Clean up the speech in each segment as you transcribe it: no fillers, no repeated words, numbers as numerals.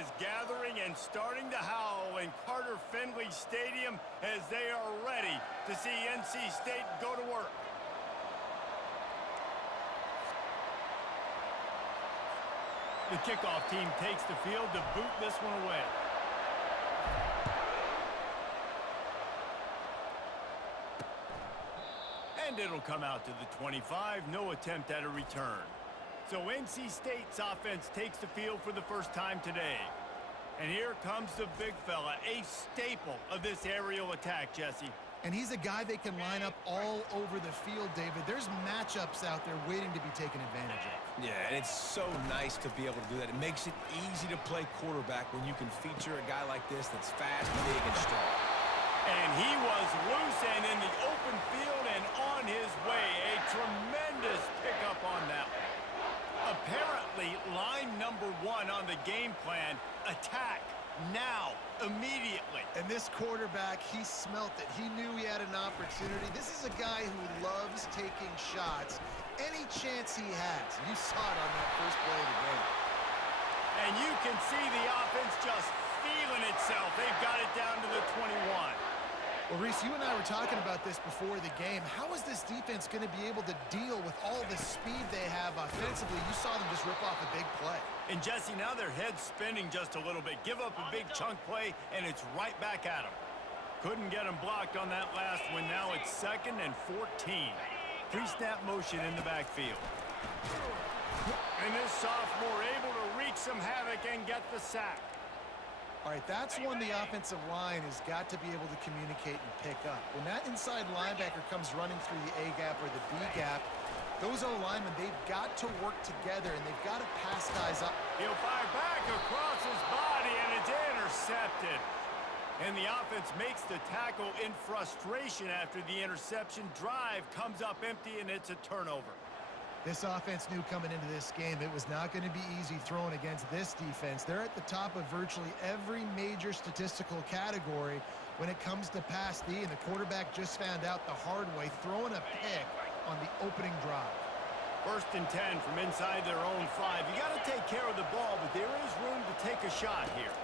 is gathering and starting to howl in Carter Finley Stadium as they are ready to see NC State go to work. The kickoff team takes the field to boot this one away. And it'll come out to the 25. No attempt at a return. So NC State's offense takes the field for the first time today. And here comes the big fella, a staple of this aerial attack, Jesse. And he's a guy they can line up all over the field, David. There's matchups out there waiting to be taken advantage of. Yeah, and it's so nice to be able to do that. It makes it easy to play quarterback when you can feature a guy like this that's fast, big, and strong. And he was loose and in the open field and on his way. A tremendous pickup on that one. Apparently, line number one on the game plan, attack now, immediately. And this quarterback, he smelt it. He knew he had an opportunity. This is a guy who loves taking shots any chance he has. You saw it on that first play of the game. And you can see the offense just feeling itself. They've got it down to the 21. Well, Reese, you and I were talking about this before the game. How is this defense going to be able to deal with all the speed they have offensively? You saw them just rip off a big play. And, Jesse, now their head's spinning just a little bit. Give up a big chunk play, and it's right back at them. Couldn't get them blocked on that last one. Now it's 2nd and 14. Pre-snap motion in the backfield. And this sophomore able to wreak some havoc and get the sack. All right, that's one the offensive line has got to be able to communicate and pick up. When that inside linebacker comes running through the A-gap or the B-gap, those O-linemen, they've got to work together, and they've got to pass guys up. He'll fire back across his body, and it's intercepted. And the offense makes the tackle in frustration after the interception. Drive comes up empty, and it's a turnover. This offense knew coming into this game it was not going to be easy throwing against this defense. They're at the top of virtually every major statistical category when it comes to pass D, and the quarterback just found out the hard way, throwing a pick on the opening drive. 1st and 10 from inside their own 5. You got to take care of the ball, but there is room to take a shot here.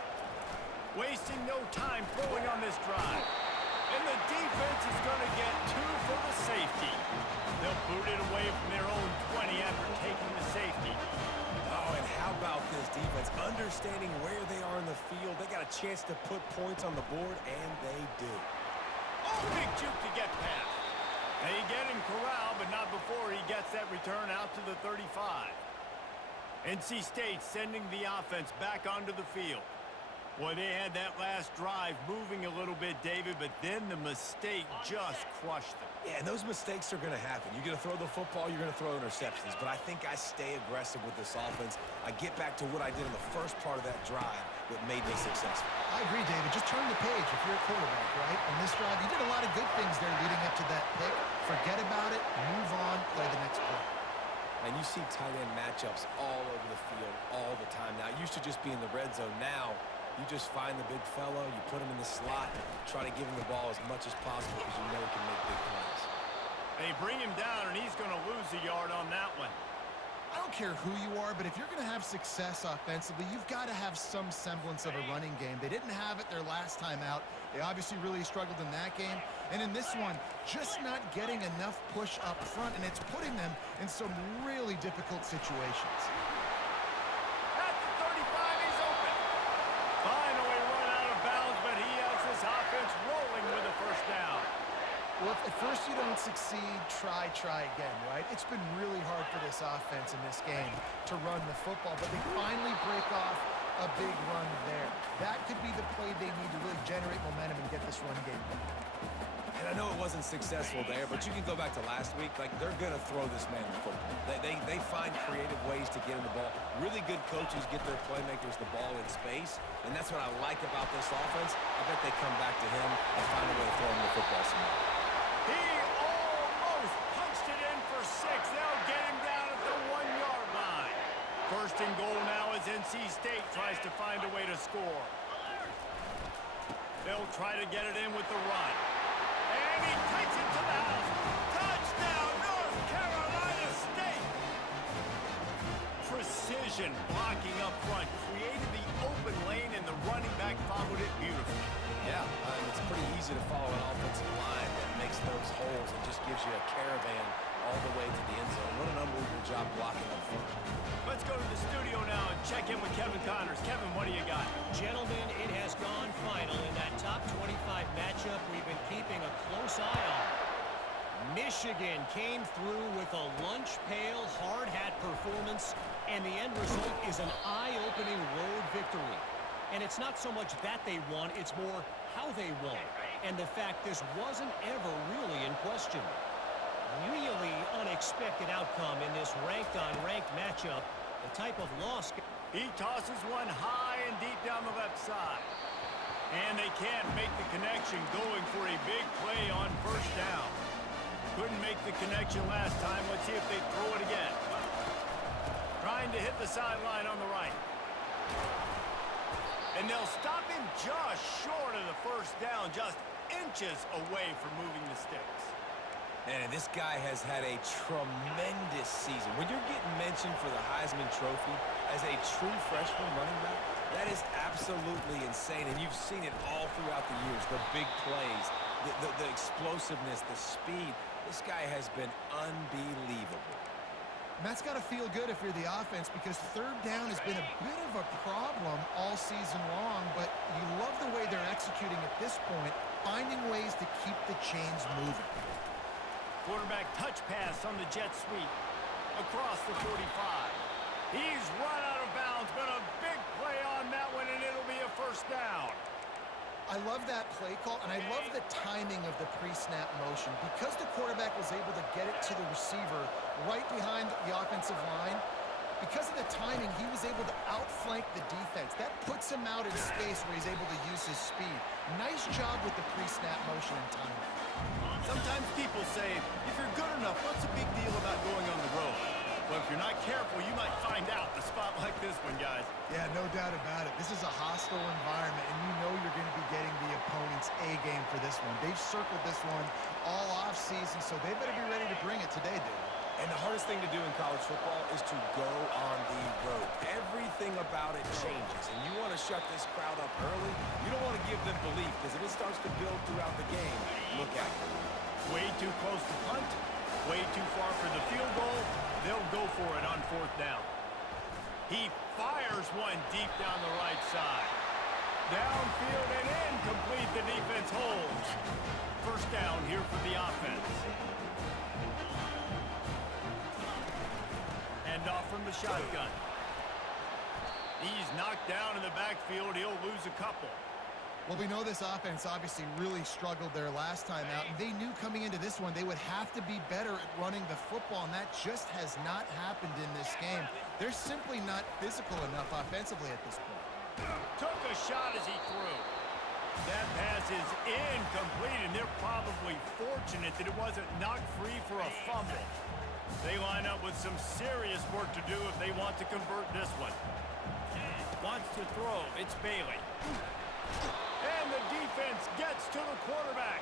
Wasting no time throwing on this drive. And the defense is going to get 2 for the safety. They'll boot it away from their own 20 after taking the safety. Oh, and how about this defense? Understanding where they are in the field. They got a chance to put points on the board, and they do. Oh, big juke to get past. They get him corralled, but not before he gets that return out to the 35. NC State sending the offense back onto the field. Boy, they had that last drive moving a little bit, David, but then the mistake just crushed them. Yeah, and those mistakes are going to happen. You're going to throw the football, you're going to throw interceptions, but I think I stay aggressive with this offense. I get back to what I did in the first part of that drive that made me successful. I agree, David. Just turn the page if you're a quarterback, right? On this drive, you did a lot of good things there leading up to that pick. Forget about it, move on, play the next play. And you see tight end matchups all over the field all the time. Now, it used to just be in the red zone. Now, you just find the big fellow, you put him in the slot, try to give him the ball as much as possible because you know he can make big plays. They bring him down, and he's going to lose a yard on that one. I don't care who you are, but if you're going to have success offensively, you've got to have some semblance of a running game. They didn't have it their last time out. They obviously really struggled in that game. And in this one, just not getting enough push up front, and it's putting them in some really difficult situations. At the 35, he's open. Finally run out of bounds, but he has this offense rolling with a first down. Well, if at first you don't succeed, try again, right? It's been really hard for this offense in this game to run the football, but they finally break off a big run there. That could be the play they need to really generate momentum and get this run game going. And I know it wasn't successful there, but you can go back to last week. Like, they're going to throw this man the football. They find creative ways to get him the ball. Really good coaches get their playmakers the ball in space, and that's what I like about this offense. I bet they come back to him and find a way to throw him the football somewhere. He almost punched it in for 6. They'll get him down at the 1-yard line. 1st and goal now as NC State tries to find a way to score. They'll try to get it in with the run. And he takes it to the house. Touchdown, North Carolina State. Precision blocking up front created the open lane easy to follow an offensive line that makes those holes and just gives you a caravan all the way to the end zone. What an unbelievable job blocking up front. Let's go to the studio now and check in with Kevin Connors. Kevin, what do you got? Gentlemen, it has gone final in that top 25 matchup we've been keeping a close eye on. Michigan came through with a lunch pail hard hat performance, and the end result is an eye-opening road victory. And it's not so much that they won, it's more how they won, and the fact this wasn't ever really in question. Really unexpected outcome in this ranked-on-ranked matchup, the type of loss. He tosses one high and deep down the left side. And they can't make the connection going for a big play on first down. Couldn't make the connection last time. Let's see if they throw it again. Trying to hit the sideline on the right. And they'll stop him just short of the first down, just inches away from moving the sticks. And this guy has had a tremendous season. When you're getting mentioned for the Heisman Trophy as a true freshman running back, that is absolutely insane. And you've seen it all throughout the years, the big plays, the explosiveness, the speed. This guy has been unbelievable. And that's got to feel good if you're the offense, because third down has been a bit of a problem all season long, but you love the way they're executing at this point, finding ways to keep the chains moving. Quarterback touch pass on the jet sweep across the 45. He's run out of bounds, but a big play on that one, and it'll be a first down. I love that play call, and I love the timing of the pre-snap motion. Because the quarterback was able to get it to the receiver right behind the offensive line, because of the timing, he was able to outflank the defense. That puts him out in space where he's able to use his speed. Nice job with the pre-snap motion and timing. Sometimes people say, if you're good enough, what's the big deal about going on the road? Well, if you're not careful, you might find out in a spot like this one, guys. Yeah, no doubt about it. This is a hostile environment, and you know you're going to be getting the opponent's A-game for this one. They've circled this one all off-season, so they better be ready to bring it today, dude. And the hardest thing to do in college football is to go on the road. Everything about it changes, and you want to shut this crowd up early. You don't want to give them belief, because if it starts to build throughout the game, look out. Way too close to punt, way too far for the field goal. They'll go for it on fourth down. He fires one deep down the right side. Downfield and incomplete. The defense holds. First down here for the offense. Hand off from the shotgun. He's knocked down in the backfield. He'll lose a couple. Well, we know this offense obviously really struggled there last time out, and they knew coming into this one they would have to be better at running the football, and that just has not happened in this game. They're simply not physical enough offensively at this point. Took a shot as he threw. That pass is incomplete, and they're probably fortunate that it wasn't knocked free for a fumble. They line up with some serious work to do if they want to convert this one. Wants to throw. It's Bailey. And the defense gets to the quarterback.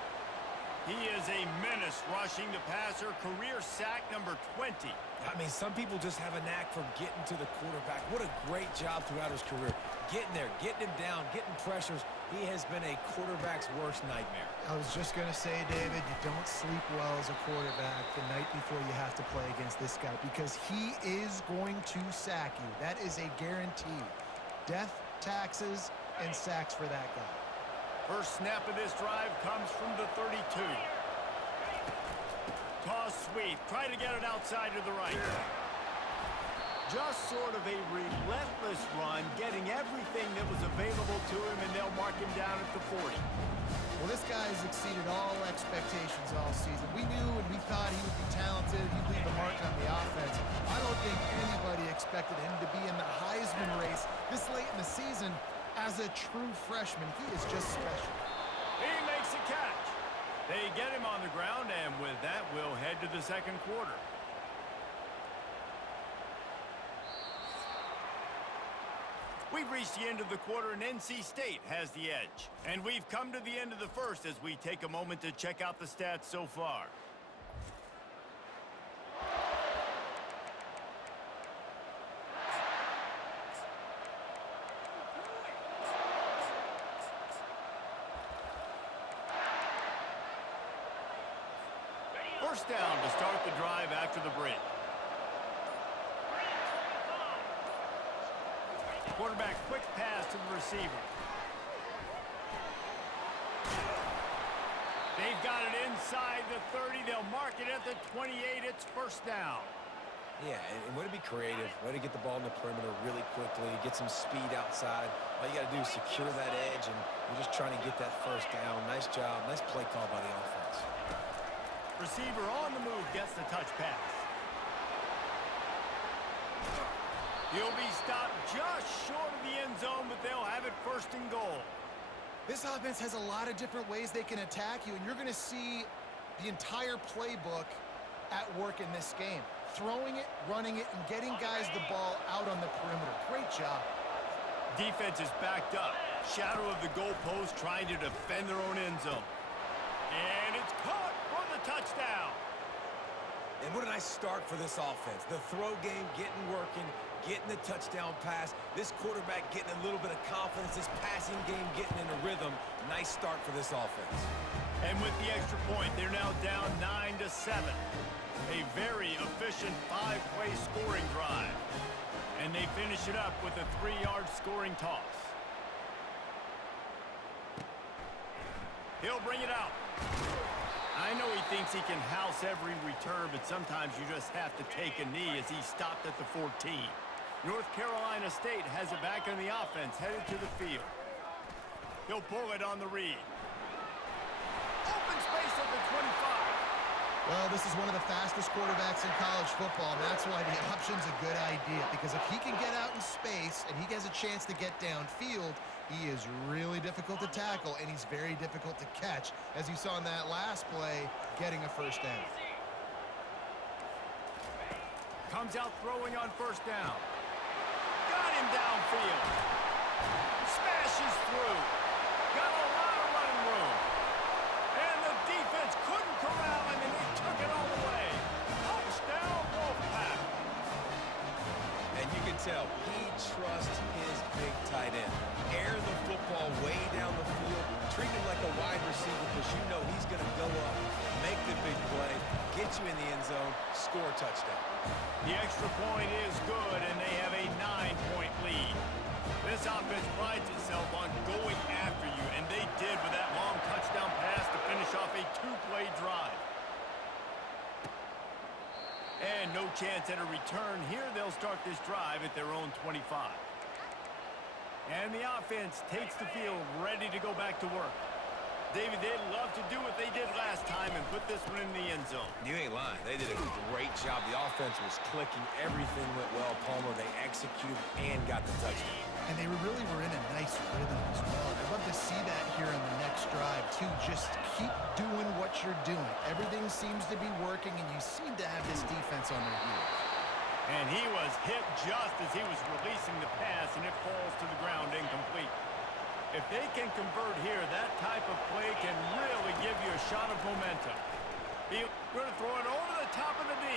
He is a menace rushing the passer. Career sack number 20. I mean, some people just have a knack for getting to the quarterback. What a great job throughout his career. Getting there, getting him down, getting pressures. He has been a quarterback's worst nightmare. I was just going to say, David, you don't sleep well as a quarterback the night before you have to play against this guy, because he is going to sack you. That is a guarantee. Death, taxes, and sacks for that guy. First snap of this drive comes from the 32. Toss sweep. Try to get it outside to the right. Just sort of a relentless run, getting everything that was available to him, and they'll mark him down at the 40. Well, this guy has exceeded all expectations all season. We knew and we thought he would be talented. He'd leave a mark on the offense. I don't think anybody expected him to be in the Heisman race this late in the season. As a true freshman, he is just special. He makes a catch. They get him on the ground, and with that, we'll head to the second quarter. We've reached the end of the quarter, and NC State has the edge. And we've come to the end of the first as we take a moment to check out the stats so far. First down to start the drive after the break. Quarterback quick pass to the receiver. They've got it inside the 30. They'll mark it at the 28. It's first down. Yeah, and way to be creative. Way to get the ball in the perimeter really quickly. Get some speed outside. All you got to do is secure that edge, and you're just trying to get that first down. Nice job. Nice play call by the offense. Receiver on the move gets the touch pass. He'll be stopped just short of the end zone, but they'll have it first and goal. This offense has a lot of different ways they can attack you, and you're going to see the entire playbook at work in this game. Throwing it, running it, and getting guys the ball out on the perimeter. Great job. Defense is backed up. Shadow of the goalpost trying to defend their own end zone. And it's caught for the touchdown. And what a nice start for this offense. The throw game getting working, getting the touchdown pass. This quarterback getting a little bit of confidence. This passing game getting in a rhythm. Nice start for this offense. And with the extra point, they're now down 9-7. A very efficient 5-play scoring drive. And they finish it up with a 3-yard scoring toss. He'll bring it out. I know he thinks he can house every return, but sometimes you just have to take a knee as he stopped at the 14. North Carolina State has it back on the offense, headed to the field. He'll pull it on the read. Open space at the 25. Well, this is one of the fastest quarterbacks in college football, and that's why the option's a good idea, because if he can get out in space and he has a chance to get downfield, he is really difficult to tackle, and he's very difficult to catch, as you saw in that last play, getting a first down. Comes out throwing on first down. Got him downfield. Smashes through. Got a lot of running room. And the defense couldn't corral him, and he took it all the way. Touchdown, Wolfpack. And you can tell he trusts his big tight end. Air the football way down the field. Treat him like a wide receiver because you know he's going to go up, make the big play, get you in the end zone, score a touchdown. The extra point is good, and they have a 9-point lead. This offense prides itself on going after you, and they did with that long touchdown pass to finish off a 2-play drive. And no chance at a return here. They'll start this drive at their own 25. And the offense takes the field, ready to go back to work. David, they'd love to do what they did last time and put this one in the end zone. You ain't lying. They did a great job. The offense was clicking. Everything went well. Palmer, they executed and got the touchdown. And they really were in a nice rhythm as well. I'd love to see that here in the next drive, too. Just keep doing what you're doing. Everything seems to be working, and you seem to have this defense on their heels. And he was hit just as he was releasing the pass, and it falls to the ground incomplete. If they can convert here, that type of play can really give you a shot of momentum. He's going to throw it over the top of the D.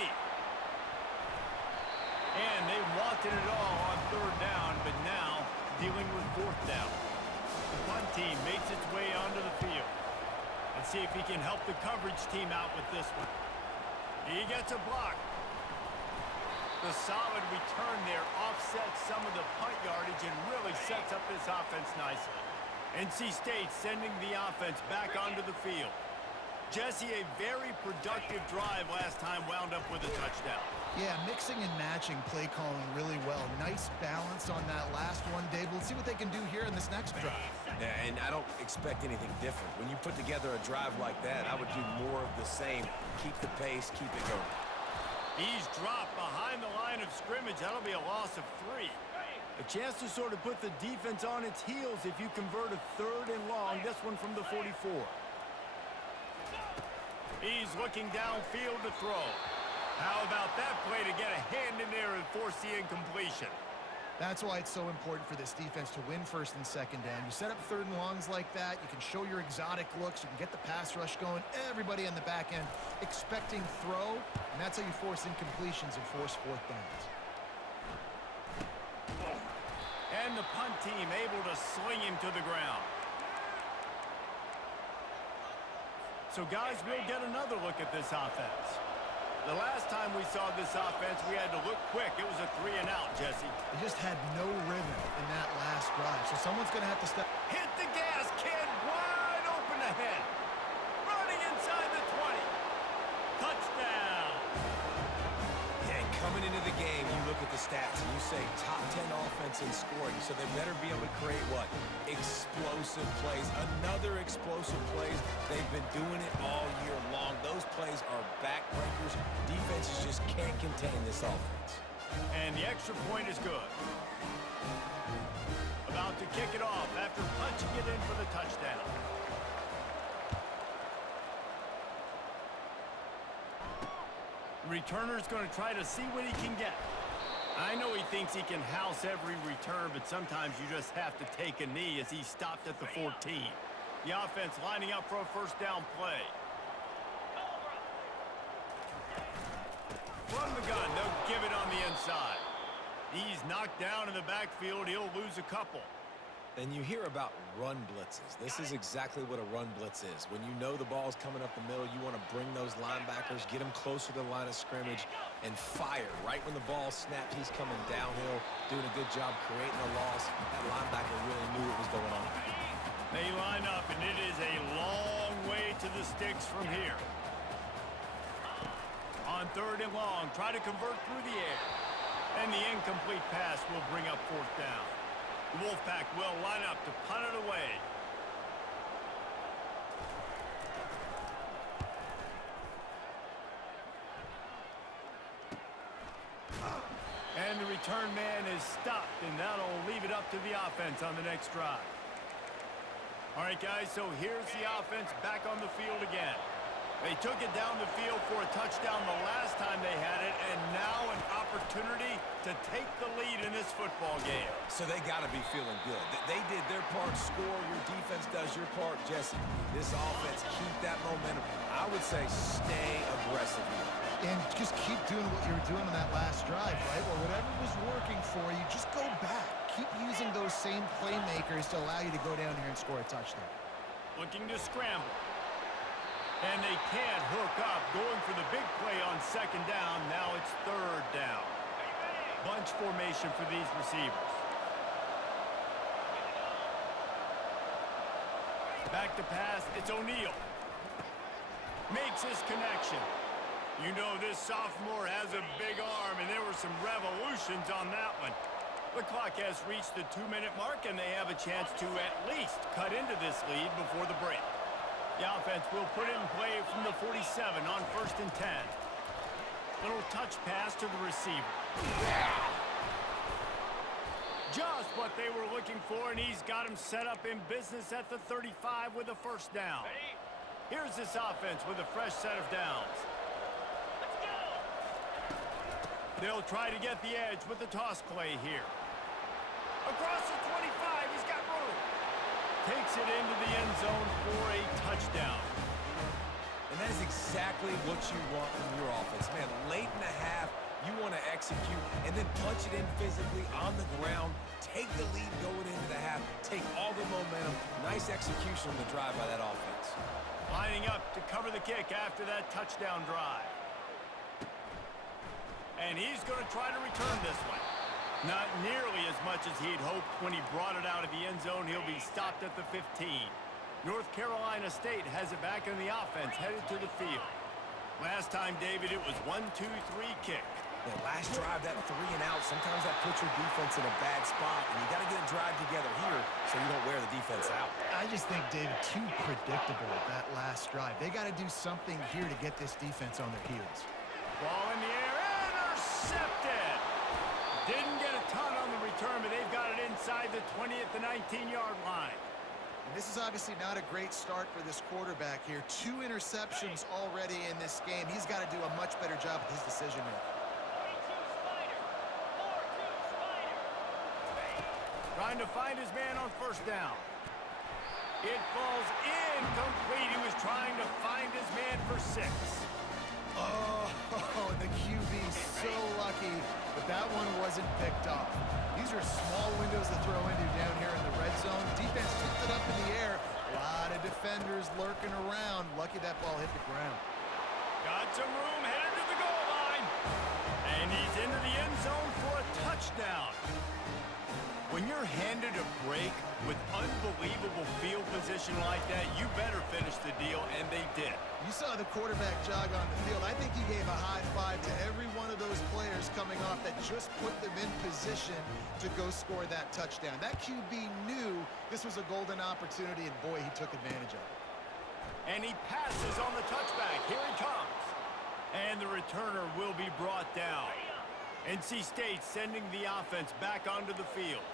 And they wanted it all on third down, but now dealing with fourth down. The punt team makes its way onto the field. Let's see if he can help the coverage team out with this one. He gets a block. The solid return there offsets some of the punt yardage and really sets up this offense nicely. NC State sending the offense back onto the field. Jesse, a very productive drive last time wound up with a touchdown. Yeah, mixing and matching play calling really well. Nice balance on that last one, Dave. We'll see what they can do here in this next drive. Yeah, and I don't expect anything different. When you put together a drive like that, I would do more of the same. Keep the pace, keep it going. He's dropped behind the line of scrimmage. That'll be a loss of 3. A chance to sort of put the defense on its heels if you convert a third and long. This one from the 44. He's looking downfield to throw. How about that play to get a hand in there and force the incompletion? That's why it's so important for this defense to win first and second down. You set up third and longs like that, you can show your exotic looks, you can get the pass rush going, everybody on the back end expecting throw, and that's how you force incompletions and force fourth downs. And the punt team able to sling him to the ground. So, guys, we'll get another look at this offense. The last time we saw this offense, we had to look quick. It was a 3-and-out, Jesse. They just had no rhythm in that last drive, so someone's going to have to step. Hit the gas, kid. Wide open ahead. Running inside the 20. Touchdown. Yeah, and coming into the game, you look at the stats and you say top 10 offense in scoring, so they better be able to create what? Explosive plays. Another explosive plays. They've been doing it all year long. Those plays are backbreakers. Defenses just can't contain this offense. And the extra point is good. About to kick it off after punching it in for the touchdown. Returner's going to try to see what he can get. I know he thinks he can house every return, but sometimes you just have to take a knee as he stopped at the 14. The offense lining up for a first down play. From the gun, they'll give it on the inside. He's knocked down in the backfield. He'll lose a couple. And you hear about run blitzes. This is exactly what a run blitz is. When you know the ball's coming up the middle, you want to bring those linebackers, get them closer to the line of scrimmage, and fire. Right when the ball snaps, he's coming downhill, doing a good job creating a loss. That linebacker really knew what was going on. They line up, and it is a long way to the sticks from here. On 3rd and long, try to convert through the air. And the incomplete pass will bring up 4th down. The Wolfpack will line up to punt it away. And the return man is stopped, and that'll leave it up to the offense on the next drive. All right, guys, so here's the offense back on the field again. They took it down the field for a touchdown the last time they had it, and now an opportunity to take the lead in this football game. So they got to be feeling good. They did their part, score. Your defense does your part, Jesse. This offense, keep that momentum. I would say stay aggressive here. And just keep doing what you were doing on that last drive, right? Well, whatever was working for you, just go back. Keep using those same playmakers to allow you to go down here and score a touchdown. Looking to scramble. And they can't hook up, going for the big play on 2nd down. Now it's 3rd down. Bunch formation for these receivers. Back to pass, it's O'Neal. Makes his connection. You know this sophomore has a big arm, and there were some revolutions on that one. The clock has reached the 2-minute mark, and they have a chance to at least cut into this lead before the break. The offense will put it in play from the 47 on 1st and 10. Little touch pass to the receiver. Just what they were looking for, and he's got him set up in business at the 35 with a 1st down. Here's this offense with a fresh set of downs. They'll try to get the edge with the toss play here. Across the 25, he's got room. Takes it into the end zone for a touchdown. And that is exactly what you want from your offense. Man, late in the half, you want to execute and then punch it in physically on the ground. Take the lead going into the half. Take all the momentum. Nice execution on the drive by that offense. Lining up to cover the kick after that touchdown drive. And he's going to try to return this one. Not nearly as much as he'd hoped when he brought it out of the end zone. He'll be stopped at the 15. North Carolina State has it back in the offense, headed to the field. Last time, David, it was 1-2-3 kick. The last drive, that 3-and-out, sometimes that puts your defense in a bad spot, and you got to get a drive together here so you don't wear the defense out. I just think, David, too predictable that last drive. They got to do something here to get this defense on their heels. Ball in the air, intercepted. Didn't get a ton on the return, but they've got it inside the 20 at the 19-yard line. And this is obviously not a great start for this quarterback here. 2 interceptions already in this game. He's got to do a much better job with his decision-making. Trying to find his man on 1st down. It falls incomplete. He was trying to find his man for 6. Oh, the QB so lucky that that one wasn't picked up. These are small windows to throw into down here in the red zone. Defense picked it up in the air. A lot of defenders lurking around. Lucky lucky that ball hit the ground. Got some room, headed to the goal line. And he's into the end zone for a touchdown. When you're handed a break with unbelievable field position like that, you better finish the deal, and they did. You saw the quarterback jog on the field. I think he gave a high five to every one of those players coming off that just put them in position to go score that touchdown. That QB knew this was a golden opportunity, and boy, he took advantage of it. And he passes on the touchback. Here he comes. And the returner will be brought down. NC State sending the offense back onto the field.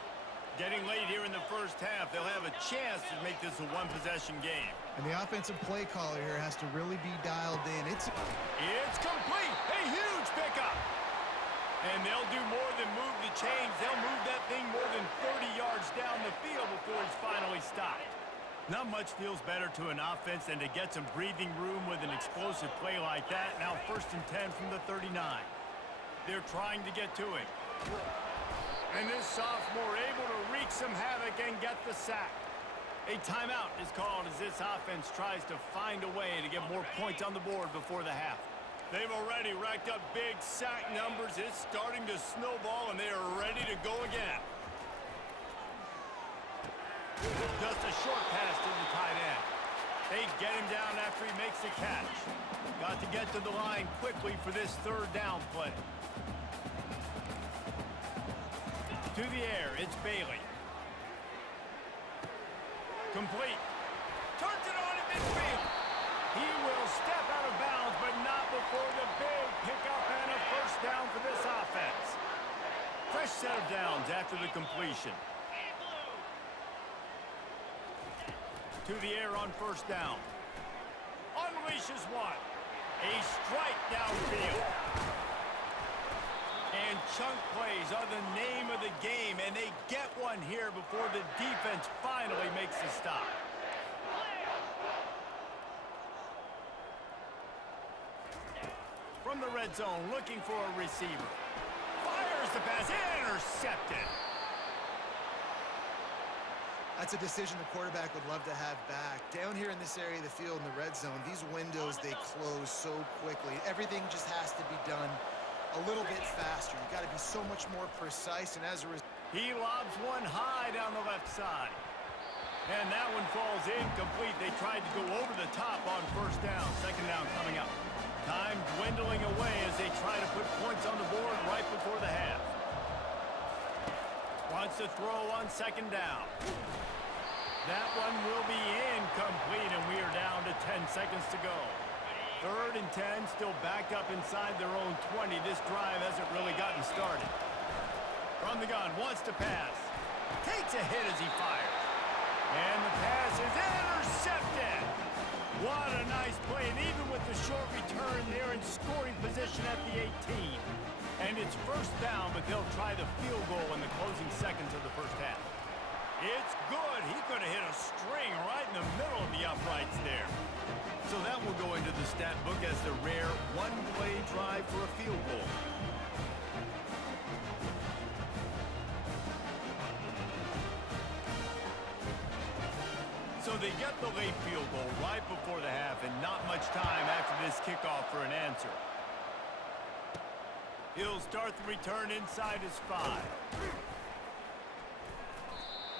Getting late here in the first half, they'll have a chance to make this a one-possession game. And the offensive play caller here has to really be dialed in. It's complete. A huge pickup. And they'll do more than move the chains. They'll move that thing more than 30 yards down the field before it's finally stopped. Not much feels better to an offense than to get some breathing room with an explosive play like that. Now 1st and 10 from the 39. They're trying to get to it. And this sophomore able to wreak some havoc and get the sack. A timeout is called as this offense tries to find a way to get more points on the board before the half. They've already racked up big sack numbers. It's starting to snowball, and they are ready to go again. Just a short pass to the tight end. They get him down after he makes the catch. Got to get to the line quickly for this 3rd down play. To the air, it's Bailey. Complete. Turns it on in midfield. He will step out of bounds, but not before the big pickup and a 1st down for this offense. Fresh set of downs after the completion. To the air on 1st down. Unleashes one. A strike downfield. And chunk plays are the name of the game, and they get one here before the defense finally makes the stop. From the red zone, looking for a receiver. Fires the pass, intercepted. That's a decision the quarterback would love to have back. Down here in this area of the field in the red zone, these windows, they close so quickly. Everything just has to be done a little bit faster. You got to be so much more precise, and as a result, he lobs one high down the left side. And that one falls incomplete. They tried to go over the top on 1st down. 2nd down coming up. Time dwindling away as they try to put points on the board right before the half. Wants to throw on 2nd down. That one will be incomplete, and we are down to 10 seconds to go. 3rd and 10, still backed up inside their own 20. This drive hasn't really gotten started. From the gun, wants to pass. Takes a hit as he fires. And the pass is intercepted. What a nice play, and even with the short return, they're in scoring position at the 18. And it's 1st down, but they'll try the field goal in the closing seconds of the 1st half. It's good. He could have hit a string right in the middle of the uprights there. So that will go into the stat book as the rare one-play drive for a field goal. So they get the late field goal right before the half, and not much time after this kickoff for an answer. He'll start the return inside his 5.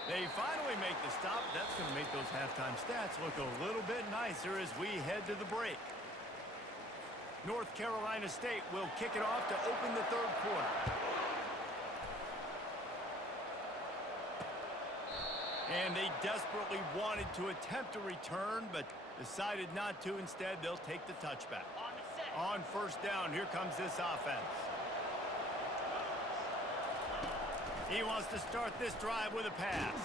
They finally make the stop. That's going to make those halftime stats look a little bit nicer as we head to the break. North Carolina State will kick it off to open the 3rd quarter. And they desperately wanted to attempt a return, but decided not to. Instead, they'll take the touchback. On 1st down, here comes this offense. He wants to start this drive with a pass.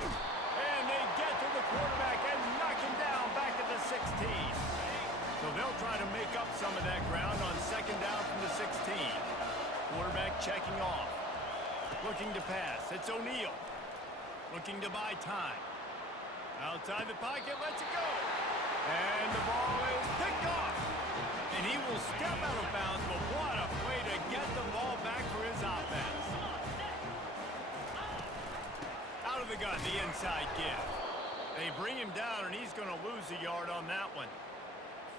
And they get to the quarterback and knock him down back at the 16. So they'll try to make up some of that ground on 2nd down from the 16. Quarterback checking off. Looking to pass. It's O'Neal. Looking to buy time. Outside the pocket, lets it go. And the ball is picked off. And he will step out of bounds, but what a way to get the ball back for his offense. Out of the gun, the inside give. They bring him down, and he's going to lose a yard on that one.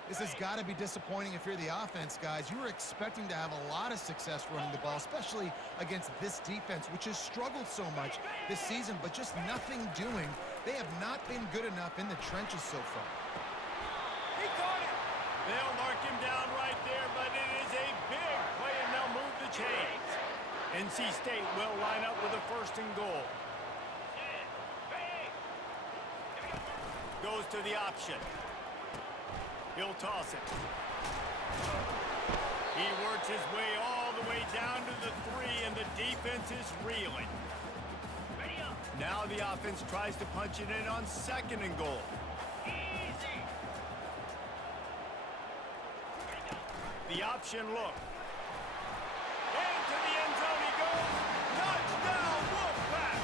This has got to be disappointing if you're the offense, guys. You were expecting to have a lot of success running the ball, especially against this defense, which has struggled so much this season, but just nothing doing. They have not been good enough in the trenches so far. He caught it. They'll mark him down right there, but it is a big play, and they'll move the chains. NC State will line up with a 1st and goal. Goes to the option. He'll toss it. He works his way all the way down to the 3, and the defense is reeling. Now the offense tries to punch it in on 2nd and goal. The option look. Into the end zone he goes. Touchdown, Wolfpack!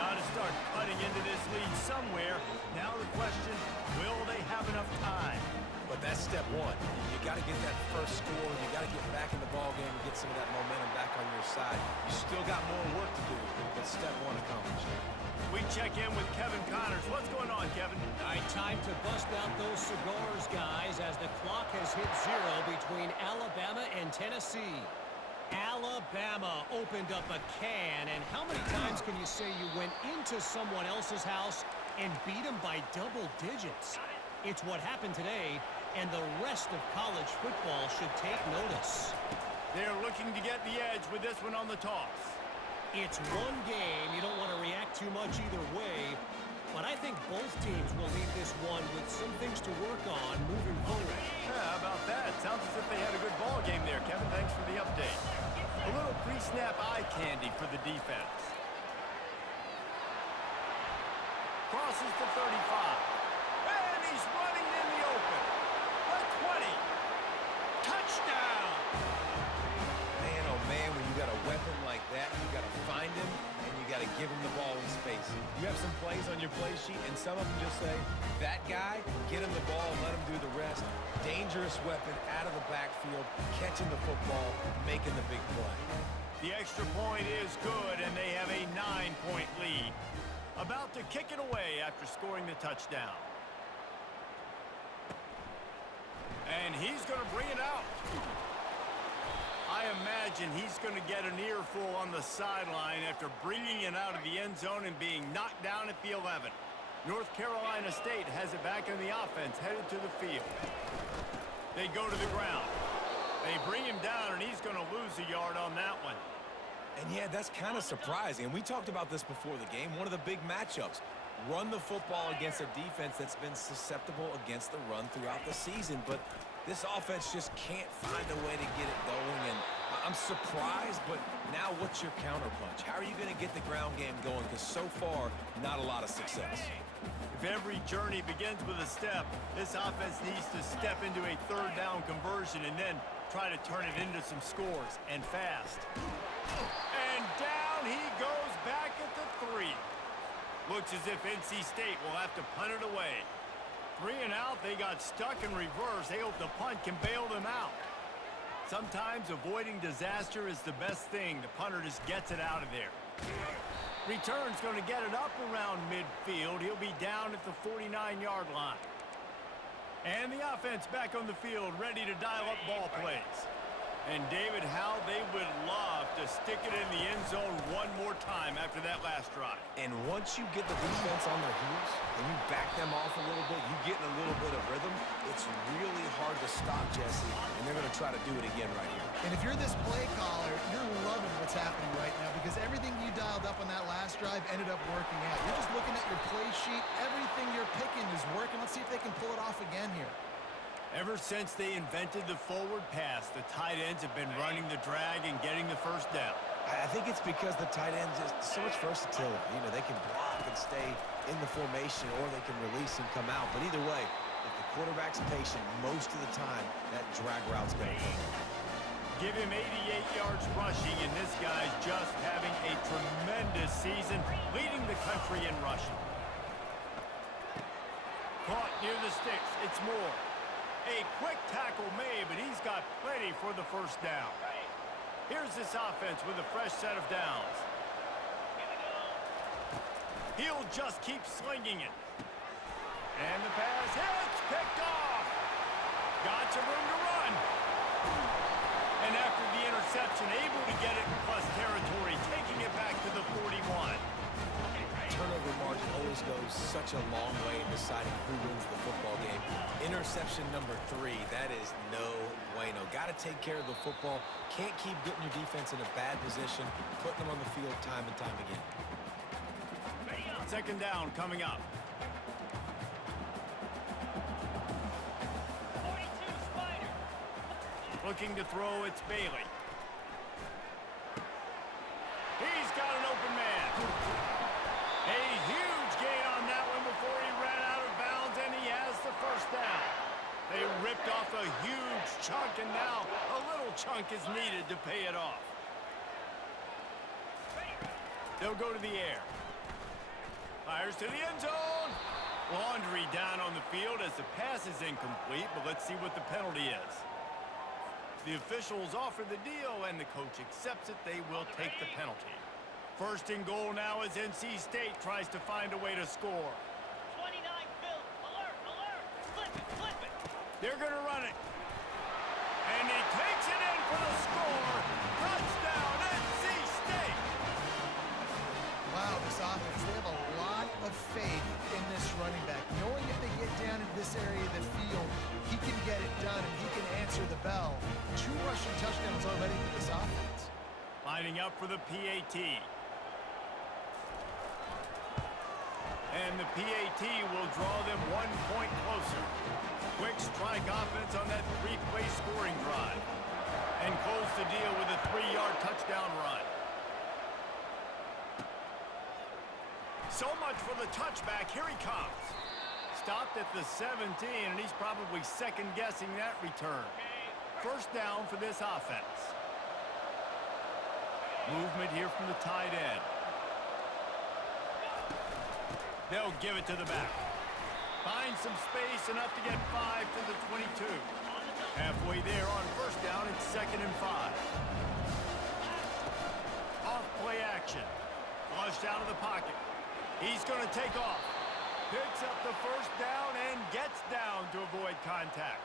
Got to start cutting into this lead somewhere. Now the question, will they have enough time? But that's step one. You got to get that first score. You got to get back in the ball game and get some of that momentum back on your side. You still got more work to do, but step one accomplished. We check in with Kevin Connors. What's going on, Kevin? All right, time to bust out those cigars, guys, as the clock has hit 0 between Alabama and Tennessee. Alabama opened up a can, and how many times can you say you went into someone else's house and beat them by double digits? It's what happened today, and the rest of college football should take notice. They're looking to get the edge with this one on the toss. It's one game. You don't want to react too much either way, but I think both teams will leave this one with some things to work on moving forward. Yeah, how about that? Sounds as if they had a good ball game there, Kevin. Thanks for the update. A little pre-snap eye candy for the defense. Crosses to 35. And he's running in the open. A 20. Touchdown! Man, oh man, when you got a weapon like that, you got to find him, and you got to give him the ball in space. You have some plays on your play sheet, and some of them just say, that guy, get him the ball, let him do the rest. Dangerous weapon out of the backfield, catching the football, making the big play. The extra point is good, and they have a 9-point lead. About to kick it away after scoring the touchdown. And he's going to bring it out. I imagine he's going to get an earful on the sideline after bringing it out of the end zone and being knocked down at the 11. North Carolina State has it back in the offense, headed to the field. They go to the ground. They bring him down, and he's going to lose a yard on that one. And yeah, that's kind of surprising. And we talked about this before the game. One of the big matchups. Run the football against a defense that's been susceptible against the run throughout the season. But this offense just can't find a way to get it going. And I'm surprised, but now what's your counterpunch? How are you going to get the ground game going? Because so far, not a lot of success. If every journey begins with a step, this offense needs to step into a 3rd down conversion and then try to turn it into some scores, and fast. And down he goes back at the 3. Looks as if NC State will have to punt it away. 3 and out, they got stuck in reverse. They hope the punt can bail them out. Sometimes avoiding disaster is the best thing. The punter just gets it out of there. Return's going to get it up around midfield. He'll be down at the 49-yard line. And the offense back on the field, ready to dial up ball plays. And David, how they would love to stick it in the end zone one more time after that last drive. And once you get the defense on their heels and you back them off a little bit, you get in a little bit of rhythm, it's really hard to stop, Jesse, and they're going to try to do it again right here. And if you're this play caller, you're loving what's happening right now because everything you dialed up on that last drive ended up working out. You're just looking at your play sheet. Everything you're picking is working. Let's see if they can pull it off again here. Ever since they invented the forward pass, the tight ends have been running the drag and getting the first down. I think it's because the tight ends is so much versatility. You know, they can block and stay in the formation, or they can release and come out. But either way, if the quarterback's patient, most of the time, that drag route's going to come. Give him 88 yards rushing, and this guy's just having a tremendous season, leading the country in rushing. Caught near the sticks. It's Moore. A quick tackle made, but he's got plenty for the first down. Here's this offense with a fresh set of downs. He'll just keep slinging it. And the pass hits, picked off. Got some room to run. And after the interception, able to get it in plus territory, taking it back to the 41. Turnover margin always goes such a long way in deciding who wins the football game. Interception number 3, that is no bueno. Got to take care of the football. Can't keep getting your defense in a bad position, putting them on the field time and time again. Second down coming up. 42 Spider. Looking to throw, it's Bailey. He's got an open man. A huge gain on that one before he ran out of bounds, and he has the first down. They ripped off a huge chunk, and now a little chunk is needed to pay it off. They'll go to the air. Fires to the end zone. Laundry down on the field as the pass is incomplete, but let's see what the penalty is. The officials offer the deal, and the coach accepts it. They will take the penalty. First and goal now as NC State tries to find a way to score. 29 Phil. Alert, alert. Flip it, flip it. They're going to run it. And he takes it in for the score. Touchdown, NC State. Wow, this offense, they have a lot of faith in this running back. Knowing if they get down in this area of the field, he can get it done and he can answer the bell. 2 rushing touchdowns already for this offense. Lining up for the PAT. And the PAT will draw them 1 point closer. Quick strike offense on that 3-play scoring drive. And close the deal with a 3-yard touchdown run. So much for the touchback. Here he comes. Stopped at the 17, and he's probably second-guessing that return. First down for this offense. Movement here from the tight end. They'll give it to the back. Find some space, enough to get 5 to the 22. Halfway there on first down, it's 2nd and 5. Off play action. Flushed out of the pocket. He's going to take off. Picks up the first down and gets down to avoid contact.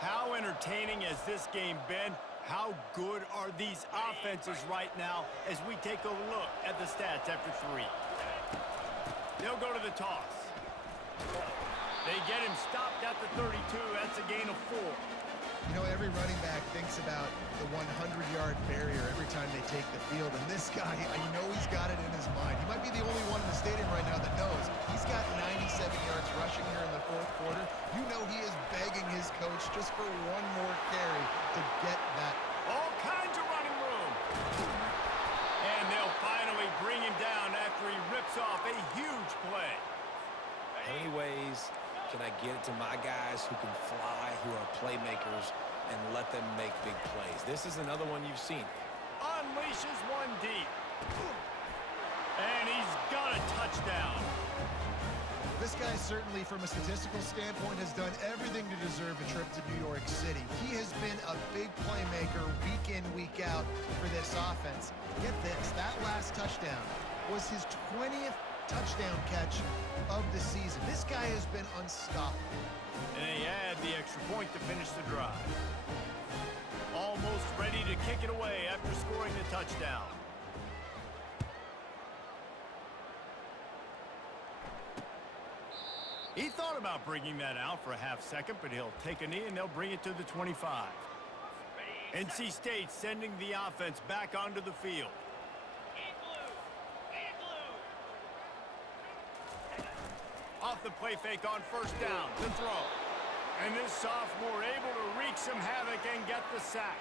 How entertaining has this game been? How good are these offenses right now as we take a look at the stats after 3? They'll go to the toss. They get him stopped at the 32. That's a gain of 4. You know, every running back thinks about the 100-yard barrier every time they take the field. And this guy, I know he's got it in his mind. He might be the only one in the stadium right now that knows he's got 97 yards rushing here in the 4th quarter. You know he is begging his coach just for one more carry to get that. All kinds of running room. And they'll finally bring him down after he rips off a huge play. How many ways can I get it to my guys who can fly, who are playmakers, and let them make big plays? This is another one you've seen. Unleashes one deep. And he's got a touchdown. This guy certainly, from a statistical standpoint, has done everything to deserve a trip to New York City. He has been a big playmaker week in, week out for this offense. Get this, that last touchdown was his 20th touchdown catch of the season. This guy has been unstoppable. And they add the extra point to finish the drive. Almost ready to kick it away after scoring the touchdown. He thought about bringing that out for a half second, but he'll take a knee and they'll bring it to the 25. NC State sending the offense back onto the field. Off the play fake on first down, the throw. And this sophomore able to wreak some havoc and get the sack.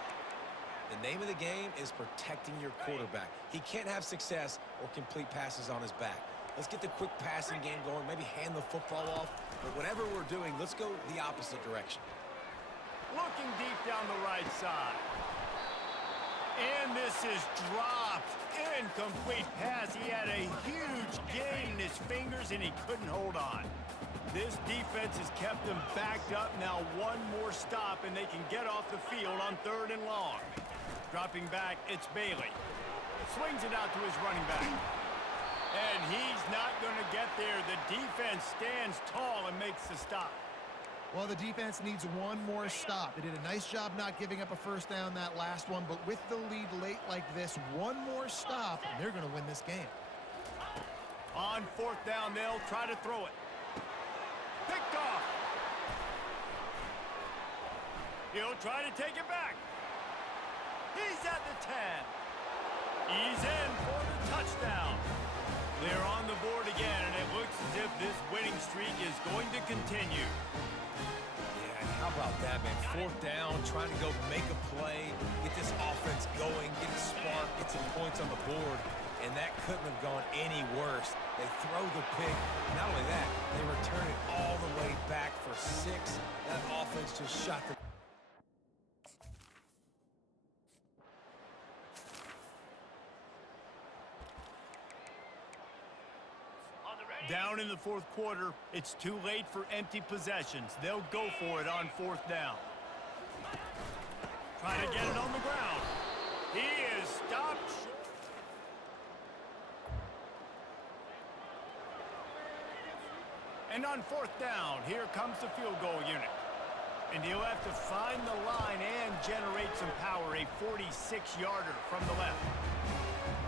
The name of the game is protecting your quarterback. He can't have success or complete passes on his back. Let's get the quick passing game going, maybe hand the football off. But whatever we're doing, let's go the opposite direction. Looking deep down the right side. And this is dropped. Incomplete pass. He had a huge gain in his fingers and he couldn't hold on. This defense has kept them backed up. Now one more stop and they can get off the field on 3rd and long. Dropping back, it's Bailey. Swings it out to his running back. And he's not going to get there. The defense stands tall and makes the stop. Well, the defense needs one more stop. They did a nice job not giving up a first down that last one, but with the lead late like this, one more stop, and they're going to win this game. On fourth down, they'll try to throw it. Picked off. He'll try to take it back. He's at the 10. He's in for the touchdown. They're on the board again, and it looks as if this winning streak is going to continue. Yeah, how about that, man? Fourth down, trying to go make a play, get this offense going, get a spark, get some points on the board, and that couldn't have gone any worse. They throw the pick. Not only that, they return it all the way back for 6. That offense just shot the... Down in the fourth quarter, it's too late for empty possessions. They'll go for it on fourth down. Trying to get it on the ground. He is stopped short. And on fourth down, here comes the field goal unit. And he'll have to find the line and generate some power. A 46-yarder from the left.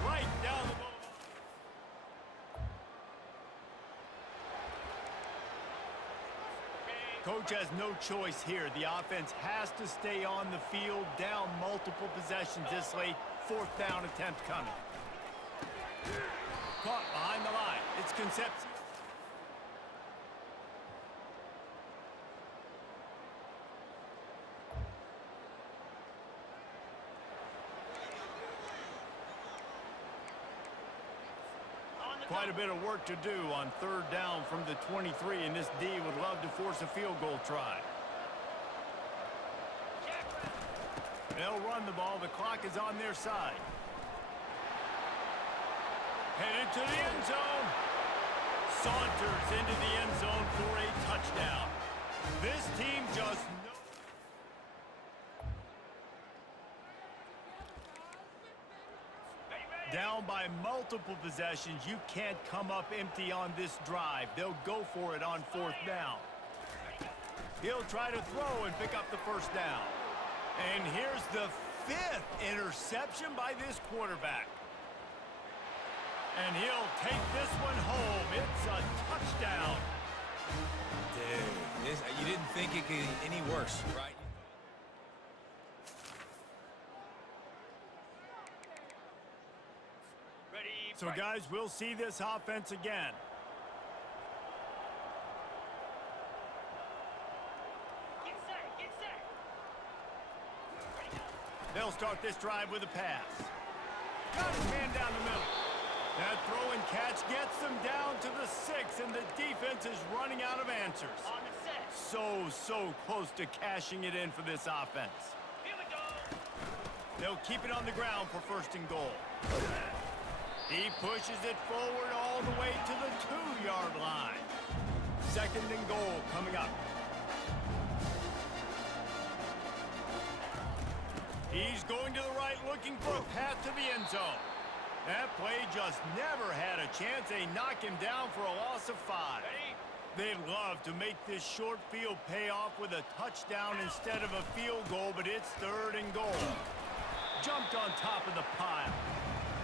Right down the goal. Coach has no choice here. The offense has to stay on the field, down multiple possessions this late. Fourth down attempt coming. Caught behind the line. It's Concepcion. Quite a bit of work to do on third down from the 23, and this D would love to force a field goal try. They'll run the ball. The clock is on their side. Headed to the end zone. Saunters into the end zone for a touchdown. This team just... Down by multiple possessions, you can't come up empty on this drive. They'll go for it on fourth down. He'll try to throw and pick up the first down. And here's the 5th interception by this quarterback. And he'll take this one home. It's a touchdown. Dude, you didn't think it could get any worse, right? So, guys, we'll see this offense again. Get set. They'll start this drive with a pass. Got his man down the middle. That throw and catch gets them down to the 6, and the defense is running out of answers. On the set. So close to cashing it in for this offense. Here we go. They'll keep it on the ground for first and goal. He pushes it forward all the way to the 2-yard line. Second and goal coming up. He's going to the right, looking for a path to the end zone. That play just never had a chance. They knock him down for a loss of 5. They'd love to make this short field pay off with a touchdown instead of a field goal, but it's third and goal. Jumped on top of the pile.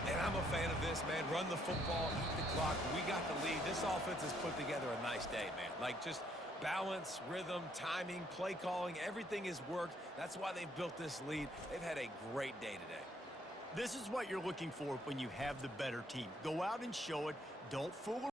And I'm a fan of this, man. Run the football, eat the clock. We got the lead. This offense has put together a nice day, man. Like, just balance, rhythm, timing, play calling, everything has worked. That's why they've built this lead. They've had a great day today. This is what you're looking for when you have the better team. Go out and show it. Don't fool around.